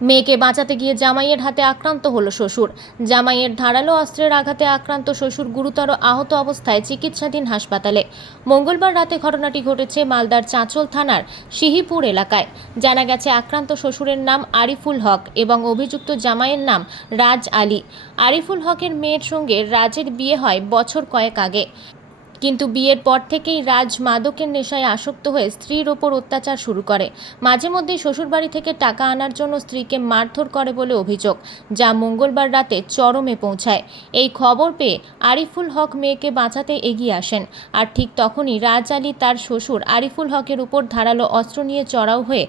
মেয়েকে বাঁচাতে গিয়ে জামাইয়ের হাতে আক্রান্ত হলো শ্বশুর। জামাইয়ের ধারালো অস্ত্রের আঘাতে আক্রান্ত শ্বশুর গুরুতর আহত অবস্থায় চিকিৎসাধীন হাসপাতালে। মঙ্গলবার রাতে ঘটনাটি ঘটেছে মালদার চাঁচল থানার সিহিপুর এলাকায়। জানা গেছে, আক্রান্ত শ্বশুরের নাম আরিফুল হক এবং অভিযুক্ত জামাইয়ের নাম রাজ আলী। আরিফুল হকের মেয়ের সঙ্গে রাজের বিয়ে হয় বছর কয়েক আগে। কিন্তু বিয়ের পর থেকেই রাজ মাদকের নেশায় আসক্ত হয়ে স্ত্রীর ওপর অত্যাচার শুরু করে। মাঝে মধ্যেই শ্বশুরবাড়ি থেকে টাকা আনার জন্য স্ত্রীকে মারধর করে বলে অভিযোগ, যা মঙ্গলবার রাতে চরমে পৌঁছায়। এই খবর পেয়ে আরিফুল হক মেয়েকে বাঁচাতে এগিয়ে আসেন। আর ঠিক তখনই রাজ আলী তার শ্বশুর আরিফুল হকের উপর ধারালো অস্ত্র নিয়ে চড়াও হয়ে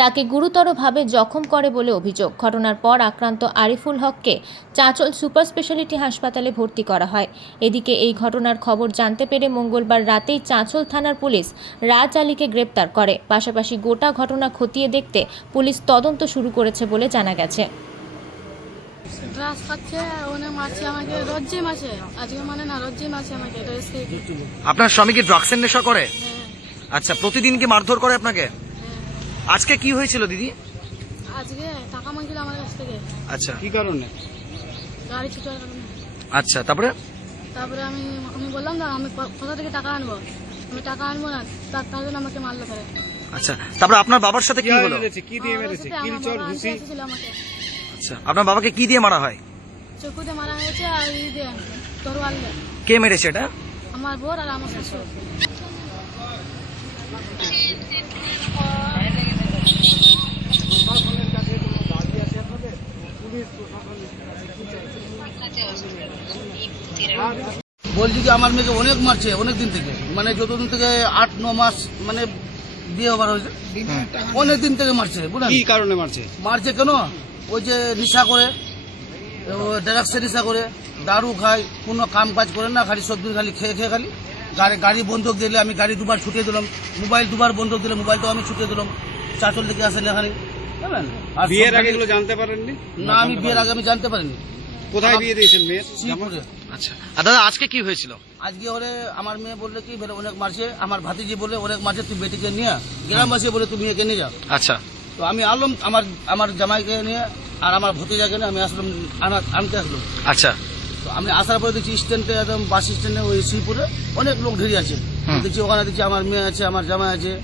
তাকে গুরুতরভাবে জখম করে বলে অভিযোগ। ঘটনার পর আক্রান্ত আরিফুল হককে চাঁচল সুপার স্পেশালিটি হাসপাতালে ভর্তি করা হয়। এদিকে এই ঘটনার খবর জানতে পেরে মঙ্গলবার রাতেই চাঁচল থানার পুলিশ রাজ আলীকে গ্রেপ্তার করে। পাশাপাশি গোটা ঘটনা খতিয়ে দেখতে পুলিশ তদন্ত শুরু করেছে বলে জানা গেছে। ড্রাস খাচ্ছে অনেক মারছে আমাকে রজ্জে আজকে মানে না রজ্জে আমাকে ড্রেস আপনার স্বামী কি ড্রাগসের নেশা করে? হ্যাঁ। আচ্ছা প্রতিদিন কি মারধর করে আপনাকে? আজকে কি হয়েছিল দিদি? আজকে টাকা মাংছিল আমার কাছ থেকে। আচ্ছা। কি কারণে? গাড়ি ছুটার কারণে। আচ্ছা তারপরে? তারপরে আমি আমি বললাম না আমি কোথা থেকে টাকা আনব? আমি টাকা আনব না তার তার জন্য আমাকে মারলো করে আচ্ছা তারপরে আপনার বাবার সাথে কি হলো? কি দিয়ে মেরেছে? কিল আমার চর ঘুষি? আমাকে। আচ্ছা আপনার বাবাকে কি দিয়ে মারা হয়? চকুতে মারা হয়েছে আর ই দিয়ে তরোয়াল দিয়ে। কে মেরেছে এটা? আমার বোর আর আমার শ্বশুর। বলছি কি আমার মেয়েকে অনেক মারছে অনেক দিন থেকে। মানে যতদিন থেকে আট ন মাস মানে বিয়ে হবার হয়েছে অনেক দিন থেকে মারছে বুঝলেন? কি কারণে মারছে? মারছে কেন? ওই যে নেশা করে ড্রাগসের নেশা করে দারু খায় কোনো কাম কাজ করে না খালি সব দিন খালি খেয়ে খেয়ে খালি। গাড়ি গাড়ি বন্ধক দিলে আমি গাড়ি দুবার ছুটিয়ে দিলাম মোবাইল দুবার বন্ধক দিলে মোবাইলটাও আমি ছুটিয়ে দিলাম। চাচল দিকে আসেন এখানে। বুঝলেন? আর বিয়ের আগে খালি- এগুলো জানতে পারেননি? না আমি বিয়ের আগে আমি জানতে পারিনি। কোথায় বিয়ে দিয়েছেন মেয়ের? শ্রীপুরে। আচ্ছা। আর দাদা আজকে কি হয়েছিল? আজকে ওরে আমার মেয়ে বললে কি অনেক মারছে। আমার ভাতিজি বলে অনেক মারছে তুই বেটিকে নিয়ে গ্রামবাসী বলে তুই মেয়েকে নিয়ে যা আচ্ছা। তো আমি আলম আমার আমার জামাইকে নিয়ে আর আমার ভতিজাকে নিয়ে আমি আসলাম আনা- আনতে আসলাম। আচ্ছা। তো আমি আসার পরে দেখছি স্ট্যান্ডে একদম বাস স্ট্যান্ডে ওই শ্রীপুরে অনেক লোক ঘিরে আছে। দেখছি ওখানে দেখছি আমার মেয়ে আছে আমার জামাই আছে।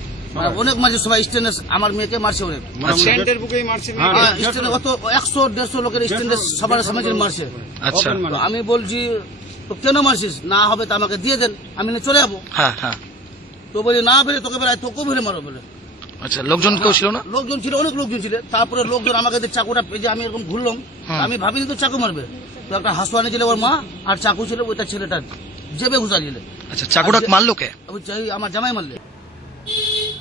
অনেক মারছে সবাই স্ট্যান্ডে আমার মেয়েকে মারছে অনেক। স্ট্যান্ডের বুকেই মারছে হ্যাঁ, স্ট্যান্ডে কত একশো দেড়শো লোকের স্ট্যান্ডে সবার সামনে মারছে। আচ্ছা। আমি বলছি তো কেন মারছিস? না হবে তো আমাকে দিয়ে দেন আমি চলে যাব। হ্যাঁ হ্যাঁ। তো বলি না বেরে তোকে বেড়ায় তোকেও বেড়ে মারো বলে। আচ্ছা লোকজন কেউ ছিল না? লোকজন ছিল অনেক লোকজন ছিল। তারপরে লোকজন আমাকে চাকুটা পেয়ে আমি এরকম ঘুরলাম। আমি ভাবিনি তো চাকু মারবে। তো একটা হাসুয়ানি ছিল ওর মা আর চাকু ছিল ওইটা ছেলেটা জেবে ঘুষা দিলে। আচ্ছা চাকুটা মারলো কে? আমার জামাই মারলে।